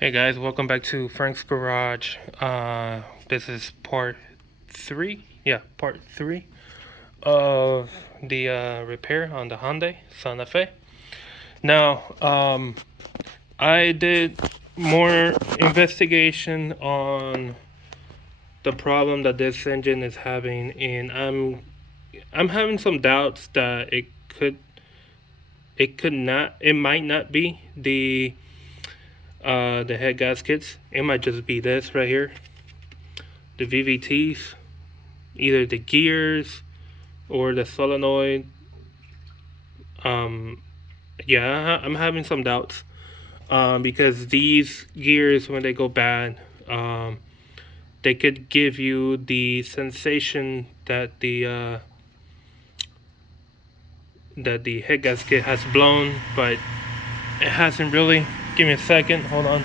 Hey guys, welcome back to Frank's Garage. This is part 3. Yeah, part 3 of the repair on the Hyundai Santa Fe. Now, I did more investigation on the problem that this engine is having, and I'm having some doubts that it might not be the head gaskets. It might just be this right here, the VVTs, either the gears or the solenoid. Yeah, I'm having some doubts because these gears, when they go bad, they could give you the sensation that the head gasket has blown, but it hasn't really. Give me a second, hold on.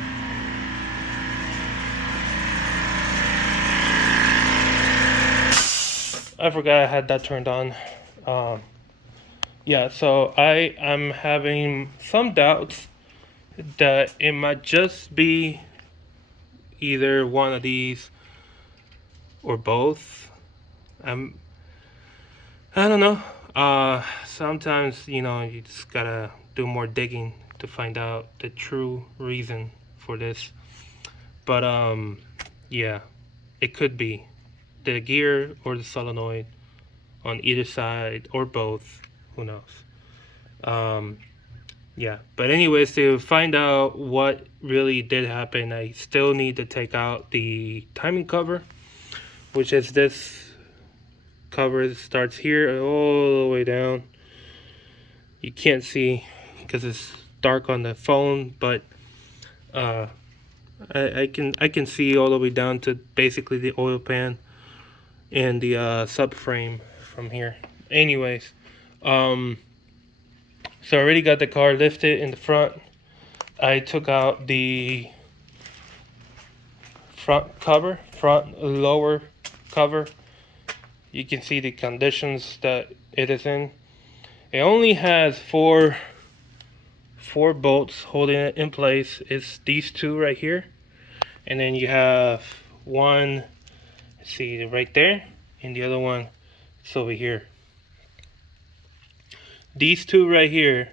I forgot I had that turned on. Yeah, so I am having some doubts that it might just be either one of these or both. I don't know. Sometimes you just gotta do more digging to find out the true reason for this. But yeah, it could be the gear or the solenoid on either side or both. Who knows? Yeah, but anyways, to find out what really did happen, I still need to take out the timing cover, which is this cover that starts here all the way down. You can't see because it's dark on the phone, but I can see all the way down to basically the oil pan and the subframe from here. Anyways, so I already got the car lifted in the front. I took out the front lower cover. You can see the conditions that it is in. It only has four bolts holding it in place. It's these two right here, and then you have one, see right there, and the other one is over here. These two right here,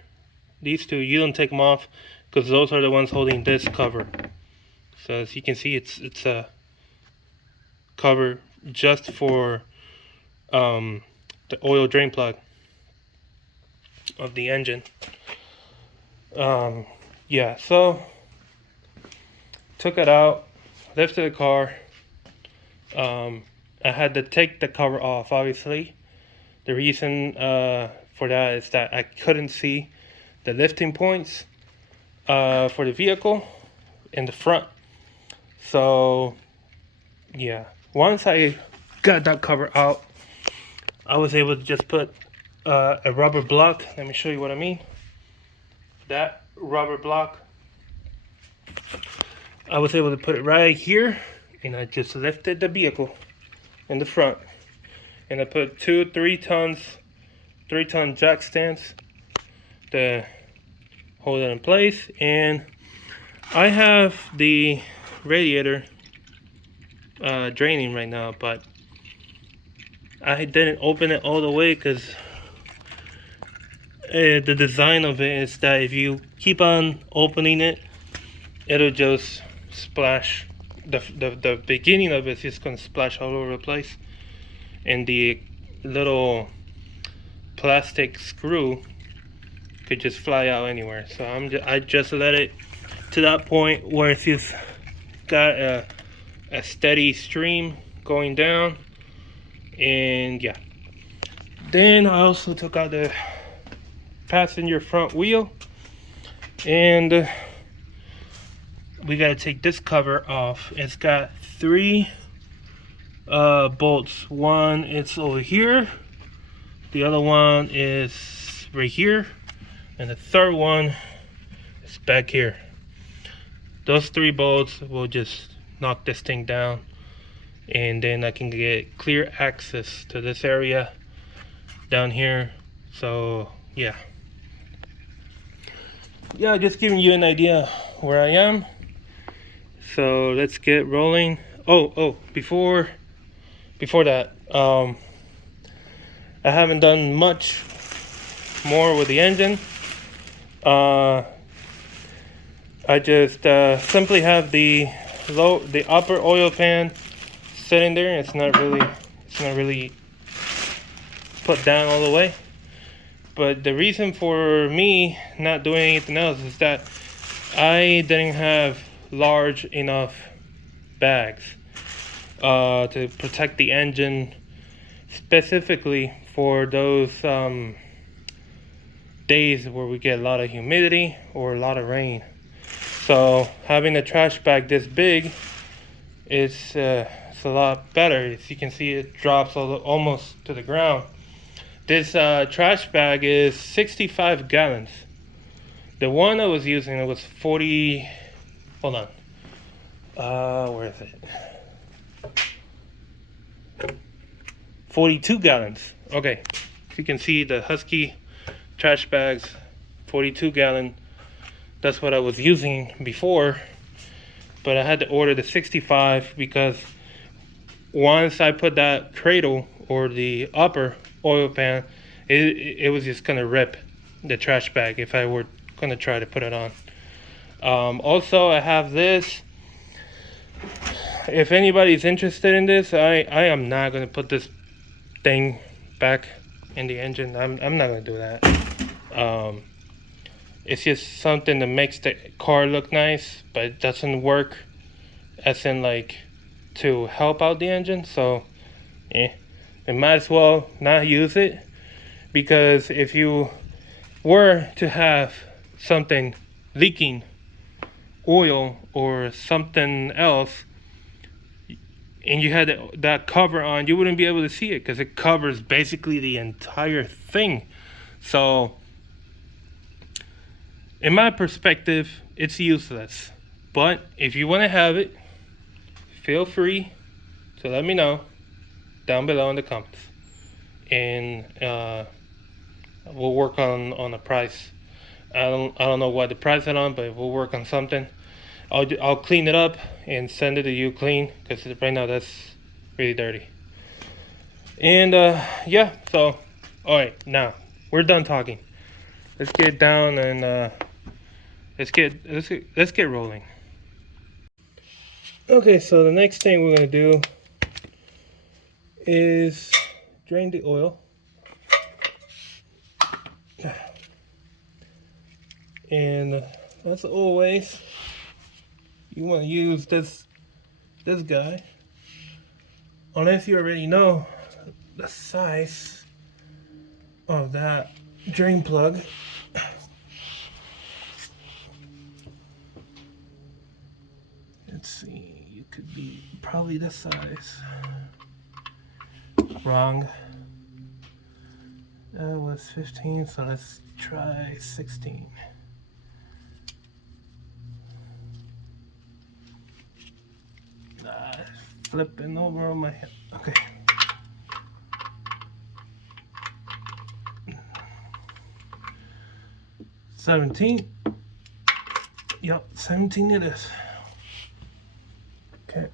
these two, you don't take them off because those are the ones holding this cover. So as you can see, it's a cover just for the oil drain plug of the engine. Yeah, so took it out, lifted the car. I had to take the cover off, obviously. The reason for that is that I couldn't see the lifting points for the vehicle in the front. So yeah, once I got that cover out, I was able to just put a rubber block. Let me show you what I mean. That rubber block, I was able to put it right here, and I just lifted the vehicle in the front, and I put 3-ton jack stands to hold it in place. And I have the radiator draining right now, but I didn't open it all the way because the design of it is that if you keep on opening it, it'll just splash. The beginning of it is just gonna splash all over the place, and the little plastic screw could just fly out anywhere. So I just let it to that point where it's just got a steady stream going down. And yeah, then I also took out the passenger front wheel, and we gotta take this cover off. It's got 3 bolts. One is over here, the other one is right here, and the third one is back here. Those 3 bolts will just knock this thing down, and then I can get clear access to this area down here. So yeah, just giving you an idea where I am. So let's get rolling. Before that, I haven't done much more with the engine. I just simply have the upper oil pan sitting there. It's not really put down all the way. But the reason for me not doing anything else is that I didn't have large enough bags to protect the engine, specifically for those days where we get a lot of humidity or a lot of rain. So having a trash bag this big it's a lot better. As you can see, it drops almost to the ground. This trash bag is 65 gallons. The one I was using, it was 40. Hold on. Where is it? 42 gallons. Okay. You can see the Husky trash bags, 42 gallon. That's what I was using before. But I had to order the 65 because once I put that cradle or the upper oil pan, it was just gonna rip the trash bag if I were gonna try to put it on. Also, I have this. If anybody's interested in this, I am not gonna put this thing back in the engine. I'm not gonna do that. It's just something that makes the car look nice, but it doesn't work as in like to help out the engine. So it might as well not use it, because if you were to have something leaking oil or something else and you had that cover on, you wouldn't be able to see it because it covers basically the entire thing. So in my perspective, it's useless. But if you want to have it, feel free to let me know down below in the comments, and we'll work on a price. I don't know what the price is on, but we'll work on something. I'll clean it up and send it to you clean, because right now that's really dirty. And yeah, so all right, now we're done talking. Let's get down and let's get rolling. Okay, so the next thing we're gonna do is drain the oil. And as always, you want to use this guy, unless you already know the size of that drain plug. Let's see, you could be probably this size. Wrong. That was 15, so let's try 16. Flipping over on my head. Okay. $17. Yep, 17 it is. Okay.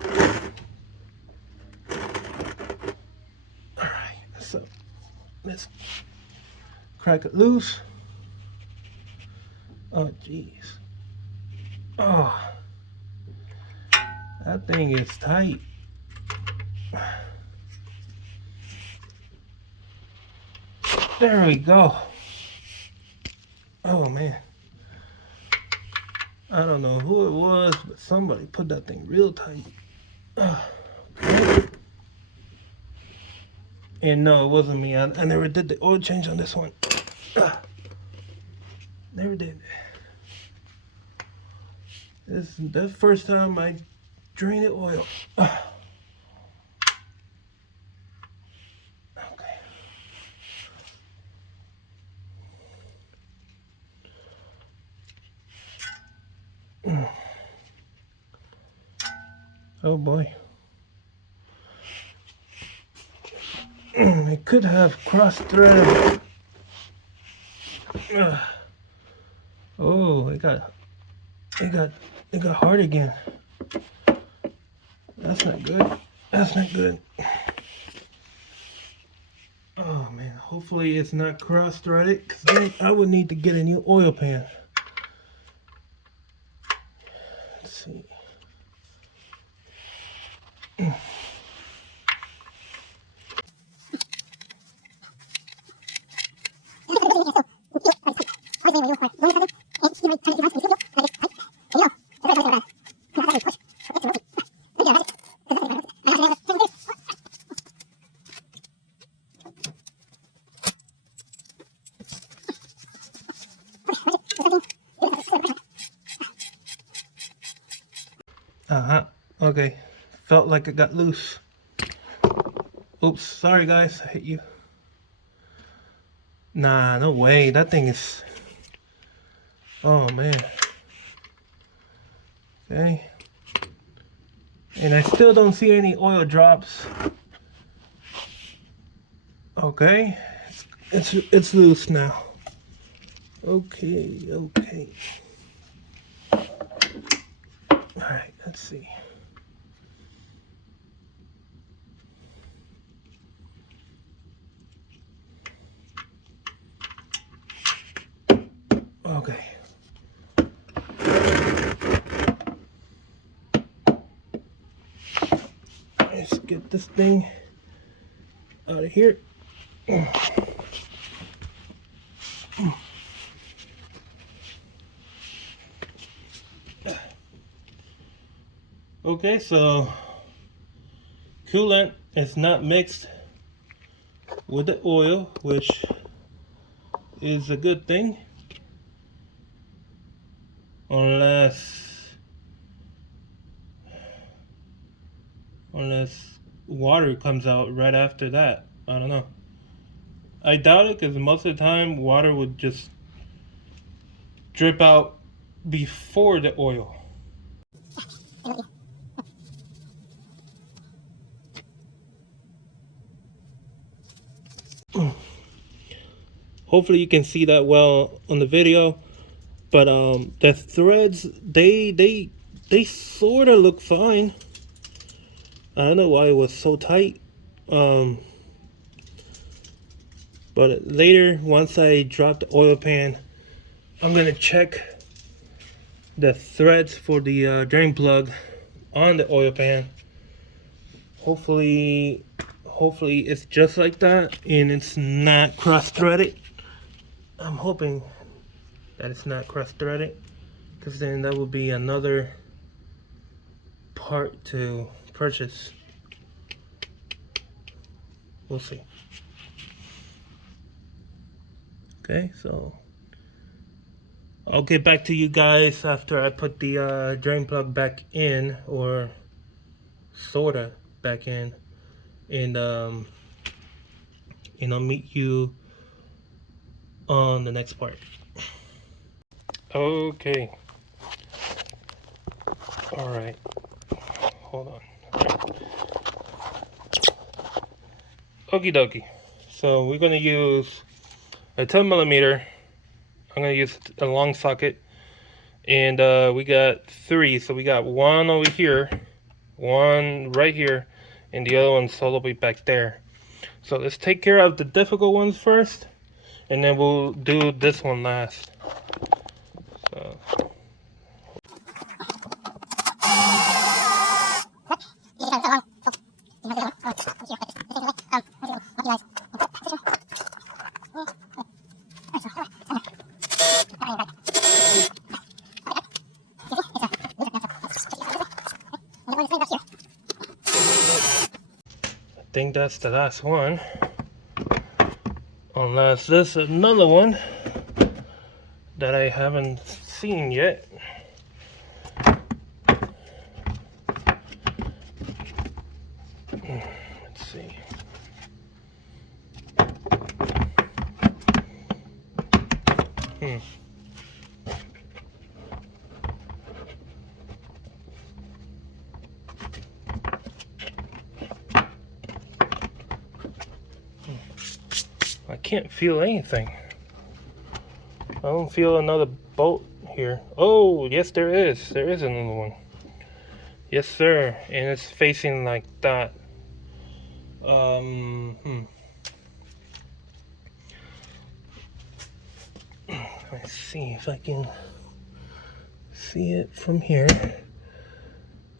Alright, so let's crack it loose. Oh jeez. Oh, that thing is tight. There we go. Oh man, I don't know who it was, but somebody put that thing real tight. Okay. And no, it wasn't me. I never did the oil change on this one. Never did. This is the first time I drain the oil. Oh boy. It could have cross thread. Oh, it got hard again. That's not good. That's not good. Oh man, hopefully it's not cross-threaded, because then I would need to get a new oil pan. Let's see. Okay. Felt like it got loose. Oops, sorry guys, I hit you. Nah, no way. That thing is... Oh man. Okay. And I still don't see any oil drops. Okay. It's loose now. Okay, okay. Alright, let's see. Okay. Let's get this thing out of here. Okay, so coolant is not mixed with the oil, which is a good thing, unless water comes out right after that. I don't know. I doubt it, because most of the time water would just drip out before the oil. Hopefully you can see that well on the video, but the threads, they sort of look fine. I don't know why it was so tight, but later, once I drop the oil pan, I'm gonna check the threads for the drain plug on the oil pan. Hopefully it's just like that and it's not cross-threaded. I'm hoping that it's not cross-threaded, because then that will be another part to purchase. We'll see. Okay, so I'll get back to you guys after I put the drain plug back in, or sorta back in, and I'll meet you on the next part. Okay. All right. Hold on. Okie dokie. So we're gonna use a 10 millimeter. I'm gonna use a long socket, and we got 3. So we got one over here, one right here, and the other one's all the way back there. So let's take care of the difficult ones first, and then we'll do this one last. So. I think that's the last one, unless there's another one that I haven't seen yet. Let's see. I can't feel anything. I don't feel another bolt here. Oh, yes, there is. There is another one. Yes, sir. And it's facing like that. Um, Let's see if I can see it from here.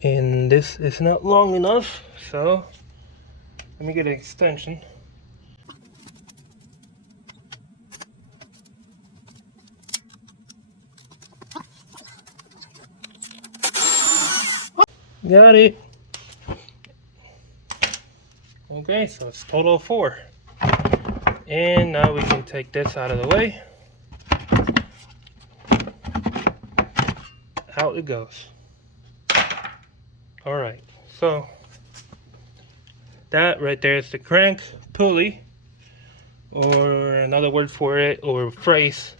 And this is not long enough, so let me get an extension. Got it. Okay, so it's total of 4. And now we can take this out of the way. Out it goes. Alright, so that right there is the crank pulley, or another word for it, or phrase,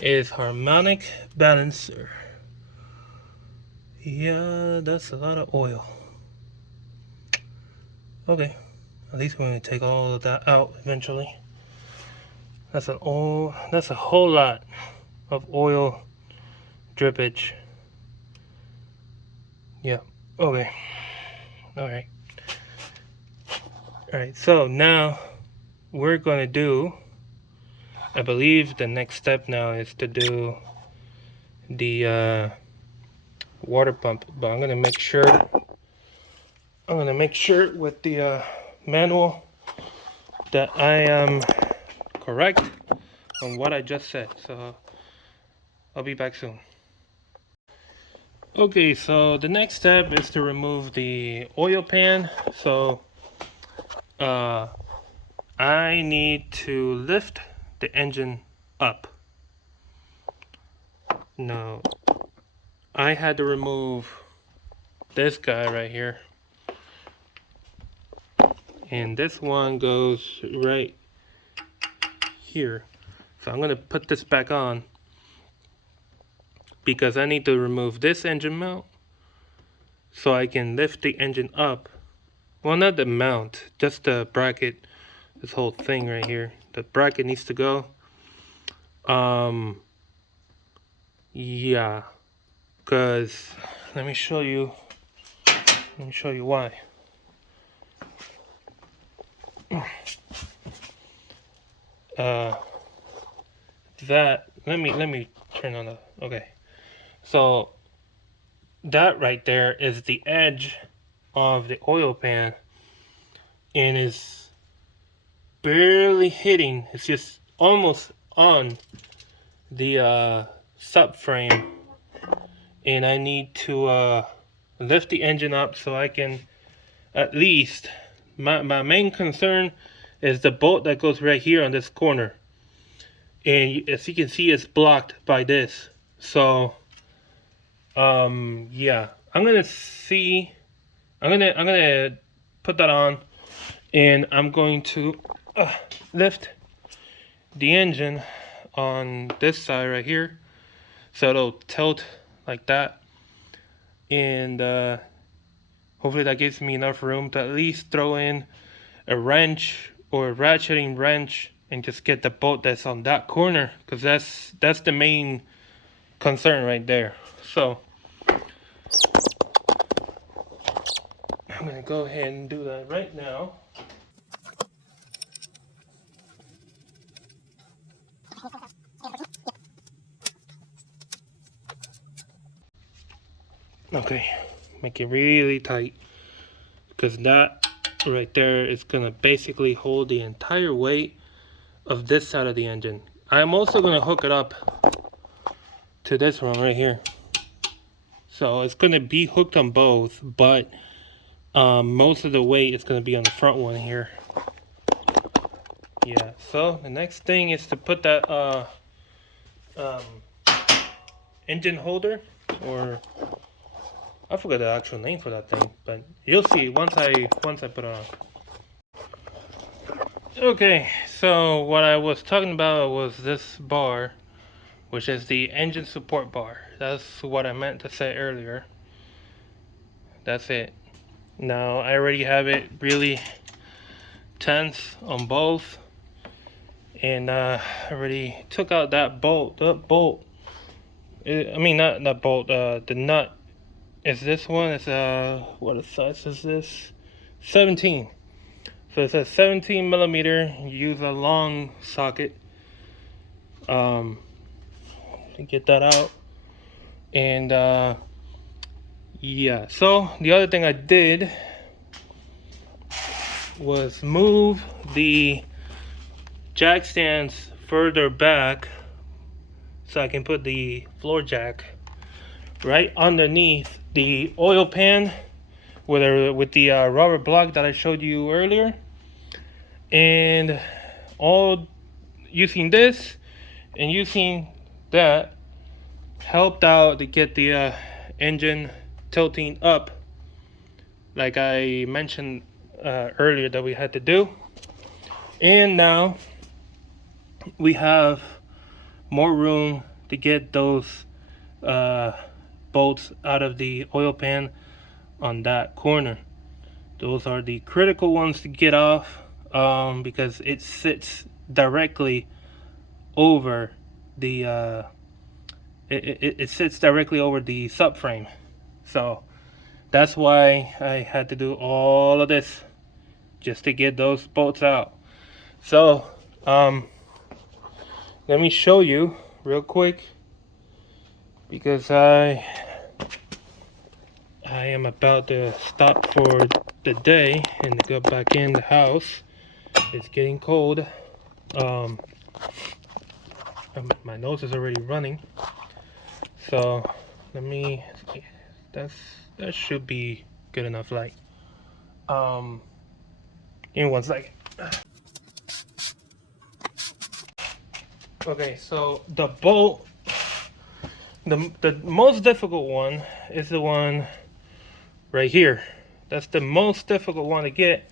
is harmonic balancer. Yeah, that's a lot of oil. Okay, at least we're going to take all of that out eventually. That's a whole lot of oil drippage. Yeah, okay. Alright. Alright, so now we're going to do, I believe the next step now is to do the water pump, but I'm going to make sure with the manual that I am correct on what I just said. So I'll be back soon. Okay, so the next step is to remove the oil pan. So I need to lift the engine up. Now I had to remove this guy right here, and this one goes right here. So I'm gonna put this back on because I need to remove this engine mount so I can lift the engine up. Well, not the mount, just the bracket. This whole thing right here, the bracket needs to go. Yeah, because let me show you why. That let me turn on the, okay, so that right there is the edge of the oil pan, and is barely hitting, it's just almost on the subframe, and I need to lift the engine up so I can at least, my main concern is the bolt that goes right here on this corner, and as you can see it's blocked by this. So yeah, I'm gonna put that on, and I'm going to lift the engine on this side right here so it'll tilt like that, and hopefully that gives me enough room to at least throw in a wrench or a ratcheting wrench and just get the bolt that's on that corner, because that's the main concern right there. So I'm gonna go ahead and do that right now. Okay, make it really tight, because that right there is gonna basically hold the entire weight of this side of the engine. I'm also gonna hook it up to this one right here, so it's gonna be hooked on both, but most of the weight is gonna be on the front one here. Yeah, so the next thing is to put that engine holder, or I forgot the actual name for that thing, but you'll see once I put it on. Okay, so what I was talking about was this bar, which is the engine support bar. That's what I meant to say earlier. That's it. Now I already have it really tense on both, and I already took out that bolt. I mean, not that bolt, the nut is this one. It's what size is this? 17. So it's a 17 millimeter. Use a long socket. To get that out. And yeah. So the other thing I did was move the jack stands further back so I can put the floor jack right underneath the oil pan with the rubber block that I showed you earlier. And all using this and using that helped out to get the engine tilting up like I mentioned earlier that we had to do. And now we have more room to get those bolts out of the oil pan on that corner. Those are the critical ones to get off because it sits directly over the it sits directly over the subframe. So that's why I had to do all of this just to get those bolts out. So let me show you real quick because I am about to stop for the day and to go back in the house. It's getting cold. My nose is already running. So let me. That should be good enough light. Give me 1 second. Okay, so the bolt, the most difficult one is the one right here. That's the most difficult one to get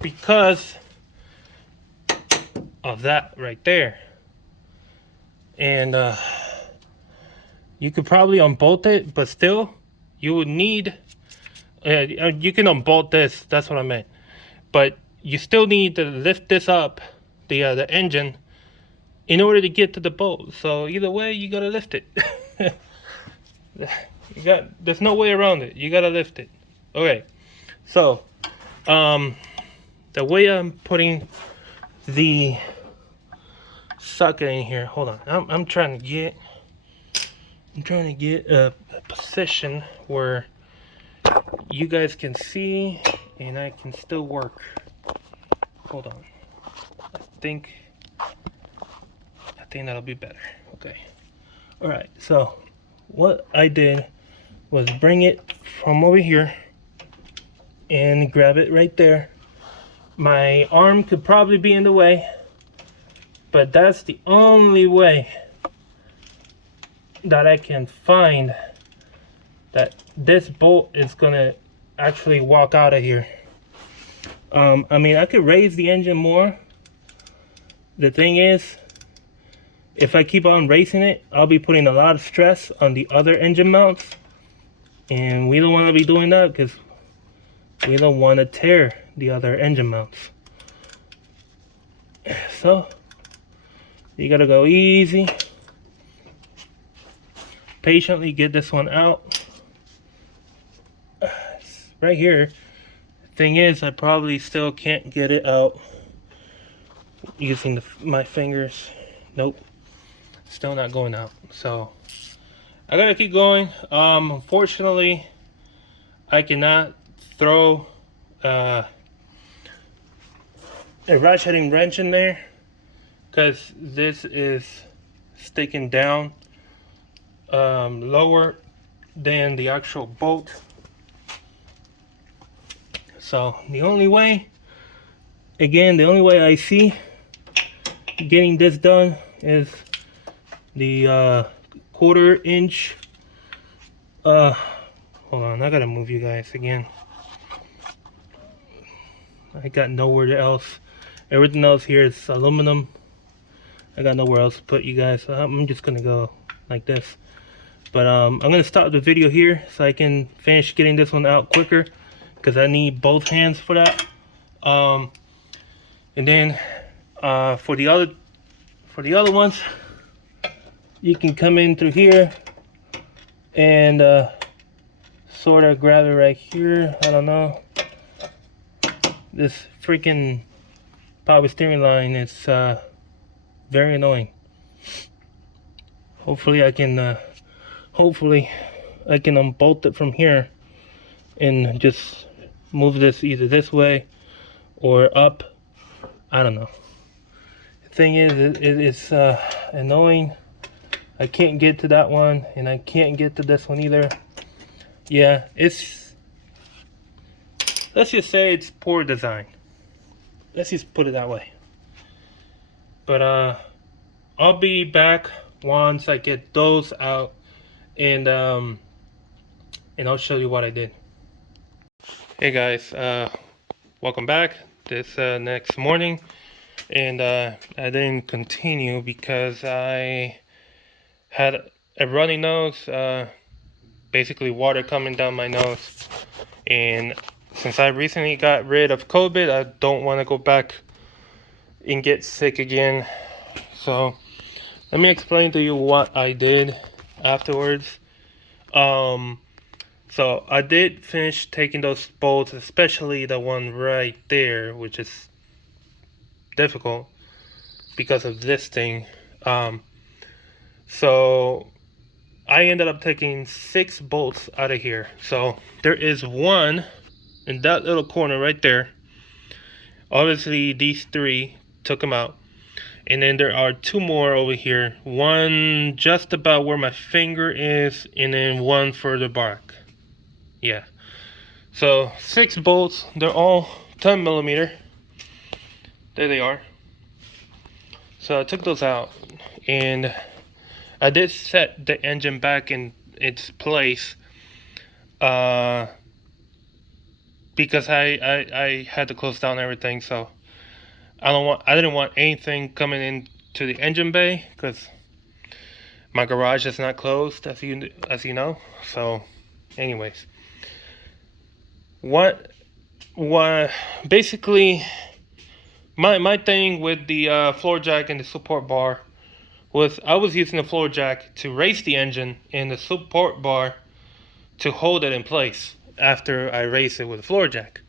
because of that right there. And you could probably unbolt it, but still you would need you can unbolt this, that's what I meant, but you still need to lift this up, the engine, in order to get to the bolt. So either way you gotta lift it. There's no way around it. You gotta lift it. Okay, so the way I'm putting the socket in here, hold on, I'm trying to get a position where you guys can see and I can still work. Hold on, I think that'll be better. Okay, all right, so what I did was bring it from over here and grab it right there. My arm could probably be in the way, but that's the only way that I can find that this bolt is gonna actually walk out of here. I mean, I could raise the engine more. The thing is, if I keep on racing it, I'll be putting a lot of stress on the other engine mounts, and we don't want to be doing that because we don't want to tear the other engine mounts. So you gotta go easy, patiently get this one out. Right here. Thing is, I probably still can't get it out using my fingers. Nope, still not going out. So I gotta keep going. Unfortunately, I cannot throw a ratcheting wrench in there because this is sticking down lower than the actual bolt. So the only way I see getting this done is the 1/4 inch. Hold on, I gotta move you guys again. I got nowhere else. Everything else here is aluminum. I got nowhere else to put you guys. So I'm just gonna go like this. But I'm gonna stop the video here so I can finish getting this one out quicker, because I need both hands for that. And then for the other ones, you can come in through here and sort of grab it right here. I don't know. This freaking power steering line is very annoying. Hopefully I can unbolt it from here and just move this either this way or up. I don't know. The thing is, it is annoying. I can't get to that one, and I can't get to this one either. Yeah, let's just say it's poor design. Let's just put it that way. But I'll be back once I get those out, and I'll show you what I did. Hey guys, welcome back. This next morning, and I didn't continue because I had a runny nose, basically water coming down my nose, and since I recently got rid of COVID, I don't want to go back and get sick again. So let me explain to you what I did afterwards. So I did finish taking those bolts, especially the one right there, which is difficult because of this thing. So I ended up taking 6 bolts out of here. So there is one in that little corner right there. Obviously these 3 took them out. And then there are 2 more over here. One just about where my finger is, and then one further back. Yeah. So 6 bolts. They're all 10 millimeter. There they are. So I took those out, and I did set the engine back in its place because I had to close down everything. So I didn't want anything coming into the engine bay because my garage is not closed, as you know. So anyways, what basically my thing with the floor jack and the support bar was I was using the floor jack to raise the engine and the support bar to hold it in place after I raised it with the floor jack.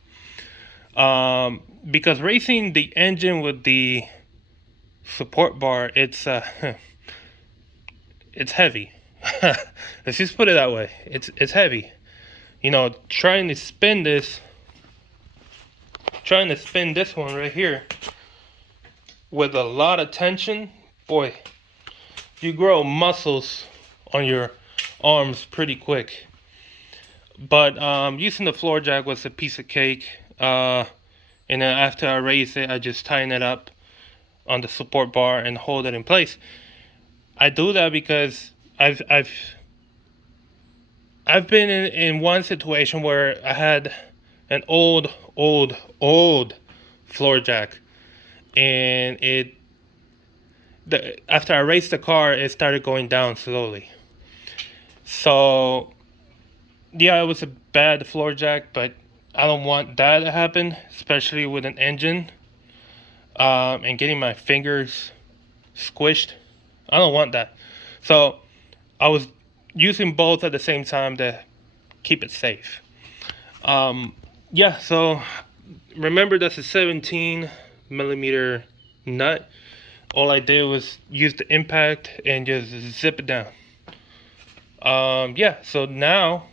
Because raising the engine with the support bar, it's heavy. Let's just put it that way. It's heavy. You know, trying to spin this one right here with a lot of tension, boy, you grow muscles on your arms pretty quick. But using the floor jack was a piece of cake. And then after I raise it, I just tighten it up on the support bar and hold it in place. I do that because I've been in one situation where I had an old floor jack, and after I raised the car, it started going down slowly. So yeah, it was a bad floor jack, but I don't want that to happen, especially with an engine and getting my fingers squished. I don't want that. So I was using both at the same time to keep it safe. Yeah, so remember that's a 17 millimeter nut. All I did was use the impact and just zip it down. Yeah, so now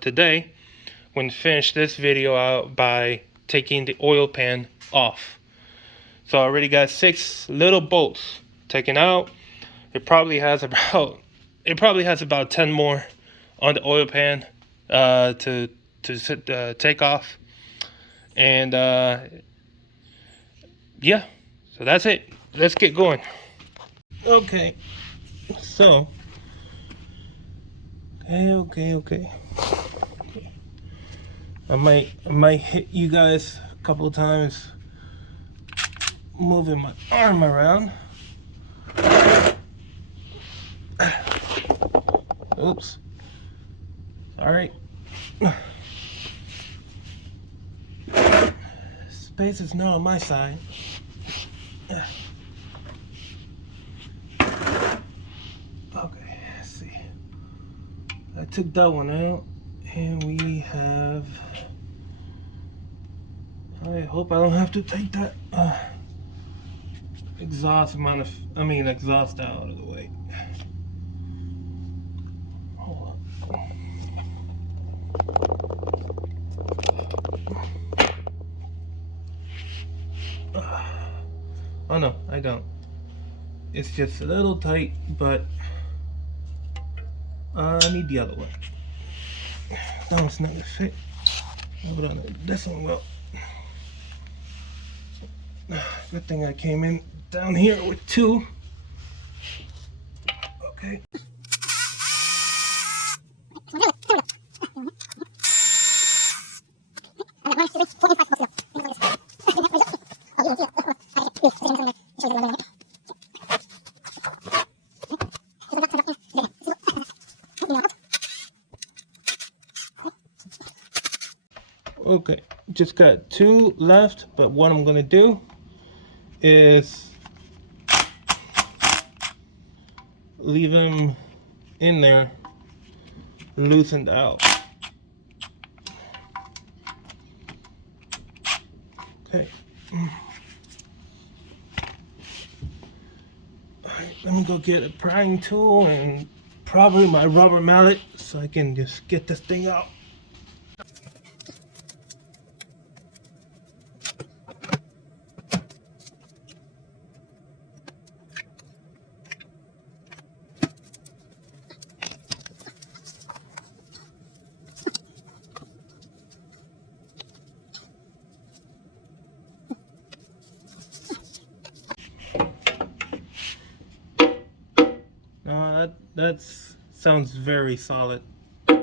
today I'm going to finish this video out by taking the oil pan off. So I already got 6 little bolts taken out. It probably has about 10 more on the oil pan to take off. And yeah, so that's it. Let's get going. Okay, so okay. I might hit you guys a couple of times moving my arm around. Oops. Sorry. Space is not on my side. Okay, let's see. took that one out, and we have, I hope I don't have to take that exhaust out of the way. Hold on. Oh no, I don't. It's just a little tight, but I need the other one. That one's not gonna fit. Hold on, this one will. Good thing I came in down here with two. Okay. Okay, just got two left, but what I'm gonna do is leave them in there, loosened out. Okay. Alright, let me go get a prying tool and probably my rubber mallet so I can just get this thing out. That sounds very solid. Yeah,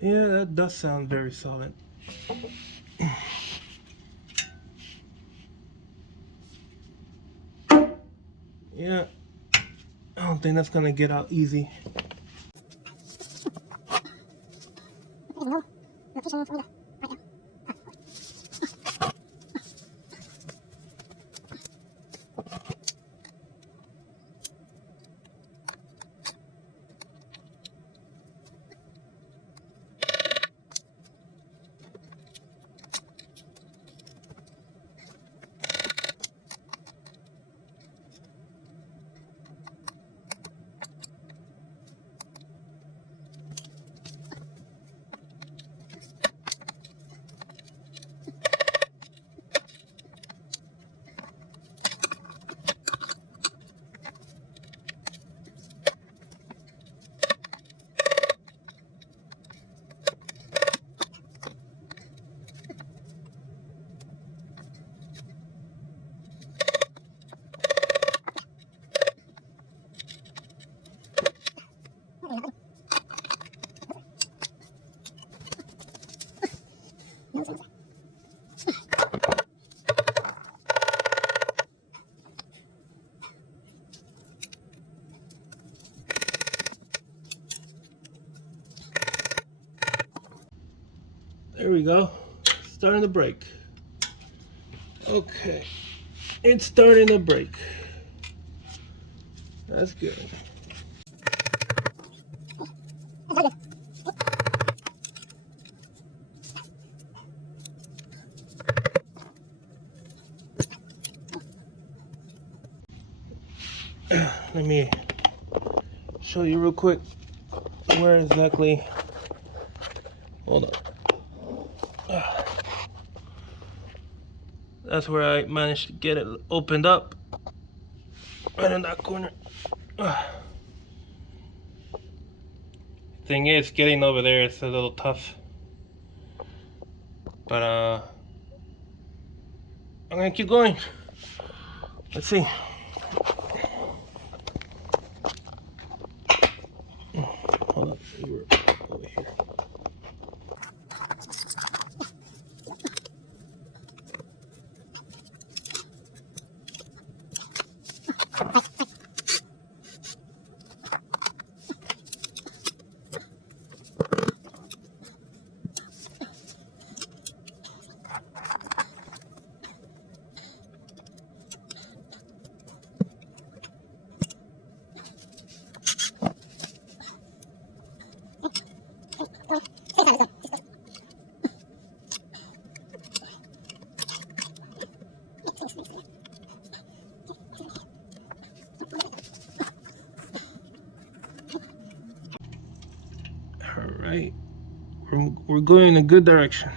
that does sound very solid. Yeah, I don't think that's gonna get out easy. There we go. Starting to break. Okay. It's starting to break. That's good. Let me show you real quick where exactly. Hold on. That's where I managed to get it opened up. Right in that corner. Thing is, getting over there is a little tough. But I'm gonna keep going. Let's see. Hold on, you're over here. Alright, we're going in a good direction.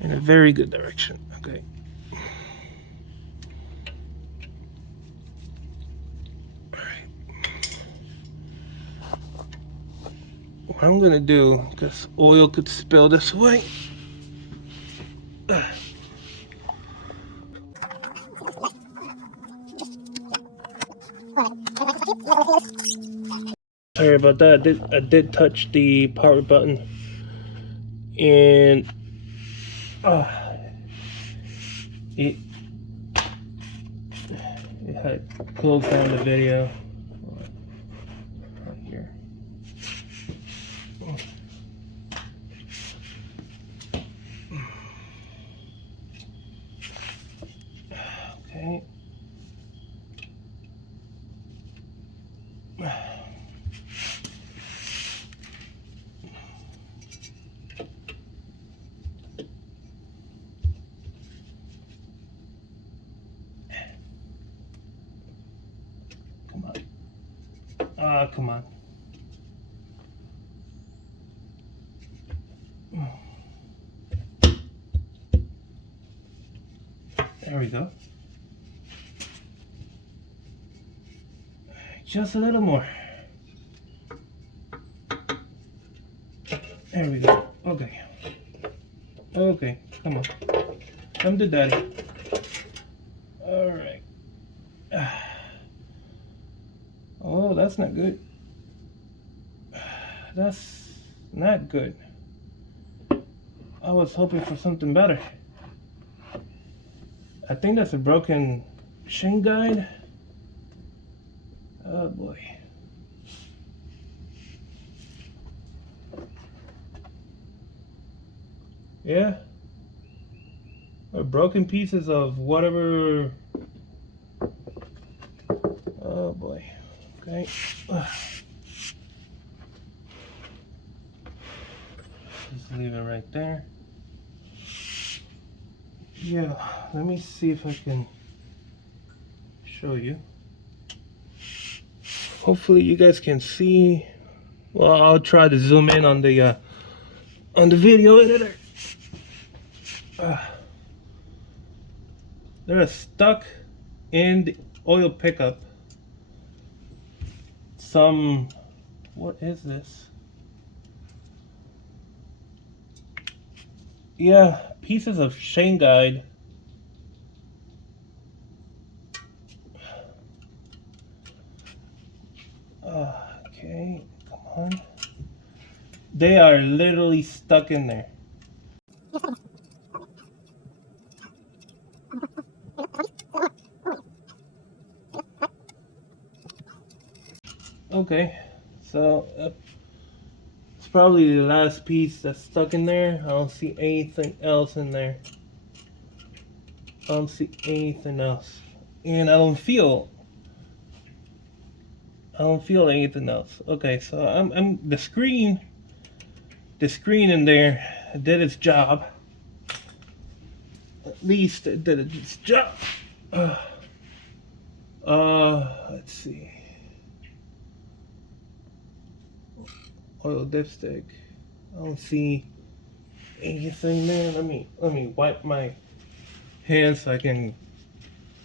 In a very good direction. Okay. What I'm gonna do, because oil could spill this way. Sorry about that. I did touch the power button, and it had closed down the video. Right here. Okay. Come on. Come on. There we go. Just a little more. There we go. Okay. Okay, come on. Come to daddy. Alright. Oh, that's not good. That's not good. I was hoping for something better. I think that's a broken chain guide. Oh boy. Yeah. Or broken pieces of whatever. Oh boy. Okay. Just leave it right there. Yeah, let me see if I can show you. Hopefully you guys can see. Well, I'll try to zoom in on the video editor. They're stuck in the oil pickup. What is this? Yeah, pieces of chain guide. Okay, come on. They are literally stuck in there. Okay, so it's probably the last piece that's stuck in there. I don't see anything else in there. I don't see anything else, and I don't feel anything else. Okay, so I'm the screen in there did its job. At least it did its job. Let's see. Oil dipstick. I don't see anything there. Let me wipe my hands so I can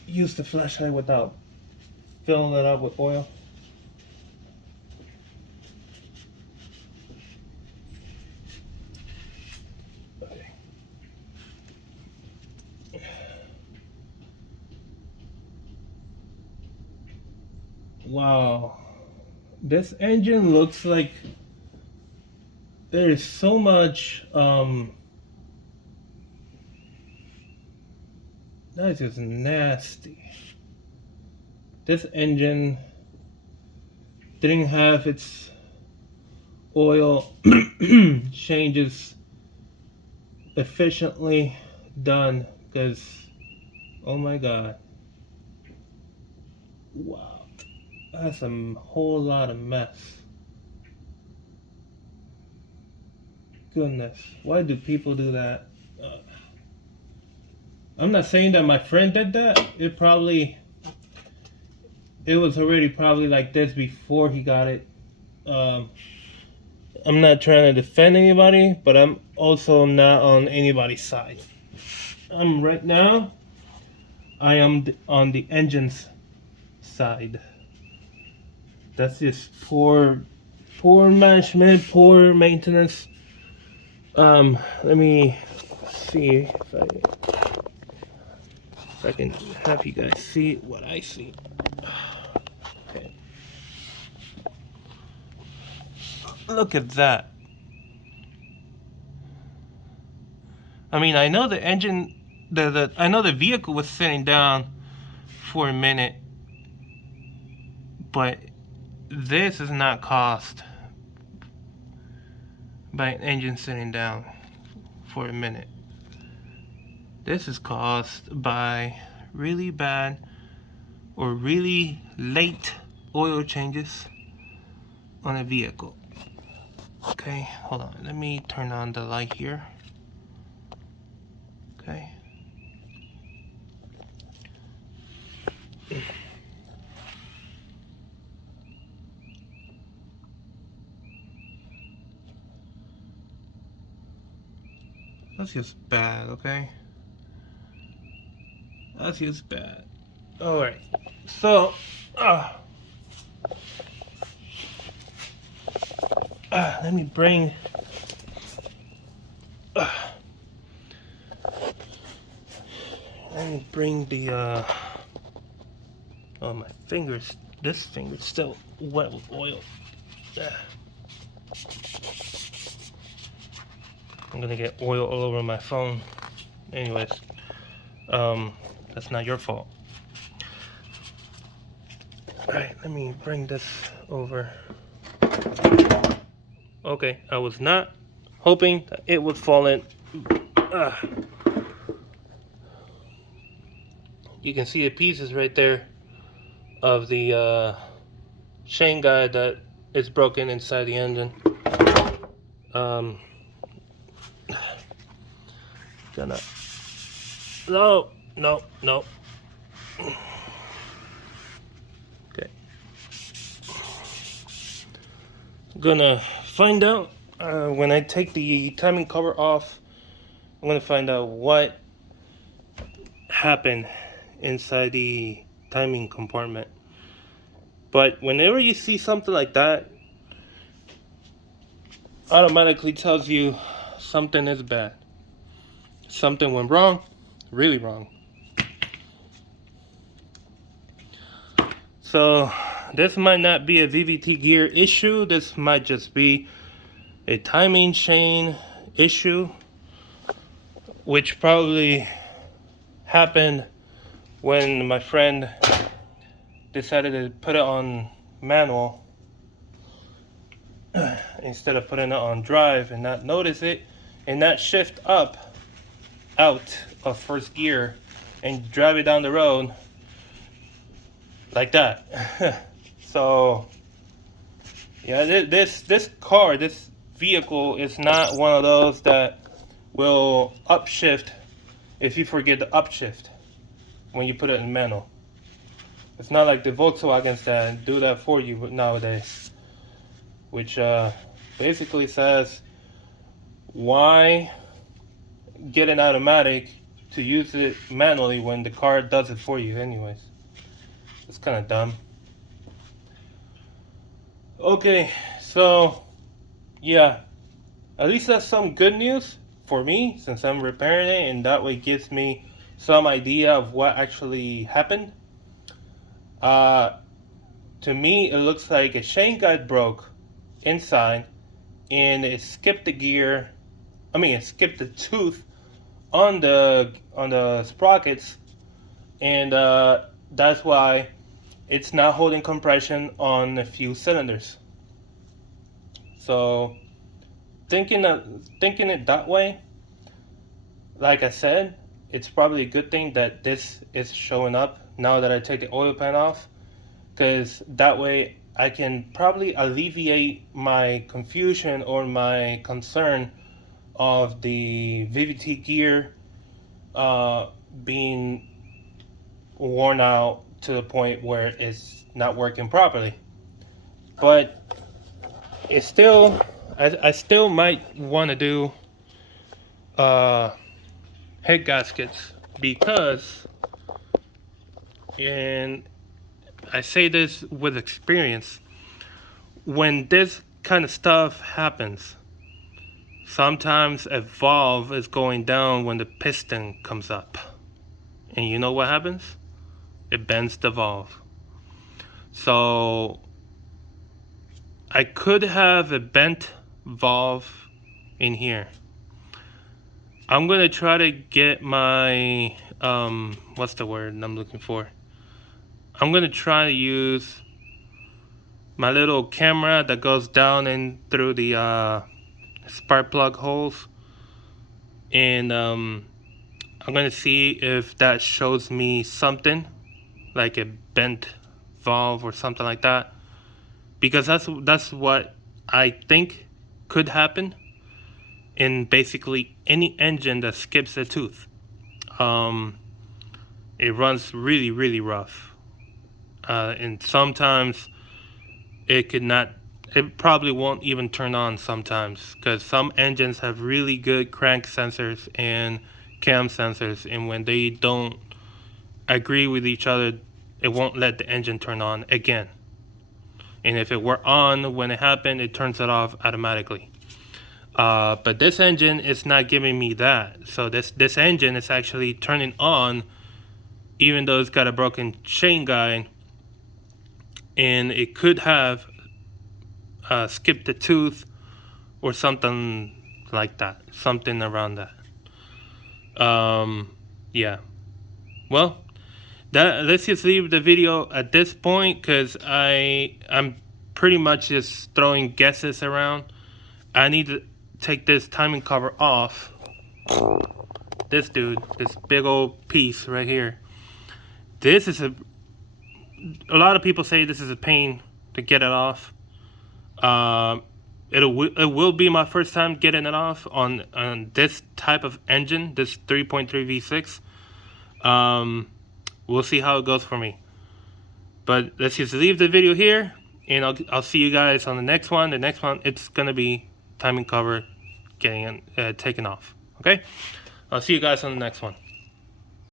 use the flashlight without filling it up with oil. Okay. Wow. This engine looks like there is so much that is just nasty. This engine didn't have its oil changes efficiently done, because oh my god, wow, that's a whole lot of mess. Goodness, why do people do that? I'm not saying that my friend did that. It was already probably like this before he got it. I'm not trying to defend anybody, but I'm also not on anybody's side. I'm right now, I am on the engine's side. That's just poor management, poor maintenance. Let me see if I can have you guys see what I see. Okay. Look at that. I mean, I know the engine, I know the vehicle was sitting down for a minute, but this is not caused by an engine sitting down for a minute. This is caused by really bad or really late oil changes on a vehicle. Okay, hold on. Let me turn on the light here. Okay. That's just bad, okay? That's just bad. Alright. So, let me bring the oh, my fingers, this finger's still wet with oil. I'm gonna get oil all over my phone. Anyways, that's not your fault. Alright, let me bring this over. Okay, I was not hoping that it would fall in. You can see the pieces right there of the chain guide that is broken inside the engine. Gonna no. Okay. Gonna find out when I take the timing cover off. I'm gonna find out what happened inside the timing compartment. But whenever you see something like that, automatically tells you something is bad. Something went wrong, really wrong. So this might not be a VVT gear issue. This might just be a timing chain issue, which probably happened when my friend decided to put it on manual instead of putting it on drive and not notice it and not shift up out of first gear and drive it down the road like that. So yeah, this vehicle is not one of those that will upshift if you forget the upshift when you put it in manual. It's not like the Volkswagens that do that for you nowadays, which basically says, why get an automatic to use it manually when the car does it for you anyways? It's kind of dumb. Okay, so yeah, at least that's some good news for me since I'm repairing it, and that way gives me some idea of what actually happened. To me, it looks like a chain guide broke inside, and it skipped the gear. I mean, it skipped the tooth on the sprockets, and that's why it's not holding compression on a few cylinders. So, thinking it that way, like I said, it's probably a good thing that this is showing up now that I take the oil pan off, because that way I can probably alleviate my confusion or my concern of the VVT gear being worn out to the point where it's not working properly. But it's still I still might want to do head gaskets because, and I say this with experience, when this kind of stuff happens, sometimes a valve is going down when the piston comes up. And you know what happens? It bends the valve. So I could have a bent valve in here. I'm gonna try to get my what's the word I'm looking for? I'm gonna try to use my little camera that goes down in through the spark plug holes, and I'm gonna see if that shows me something like a bent valve or something like that, because that's what I think could happen in basically any engine that skips a tooth. It runs really, really rough, and sometimes it could not. It probably won't even turn on sometimes, because some engines have really good crank sensors and cam sensors, and when they don't agree with each other, it won't let the engine turn on again. And if it were on when it happened, it turns it off automatically. But this engine is not giving me that. So this engine is actually turning on even though it's got a broken chain guide, and it could have skipped a tooth or something like that, something around that. Yeah. Well, let's just leave the video at this point, because I'm pretty much just throwing guesses around. I need to take this timing cover off. This big old piece right here. This is a lot of people say this is a pain to get it off. It will be my first time getting it off on this type of engine, this 3.3 V6. We'll see how it goes for me. But let's just leave the video here, and I'll see you guys on the next one. The next one, it's gonna be timing cover getting taken off. Okay, I'll see you guys on the next one.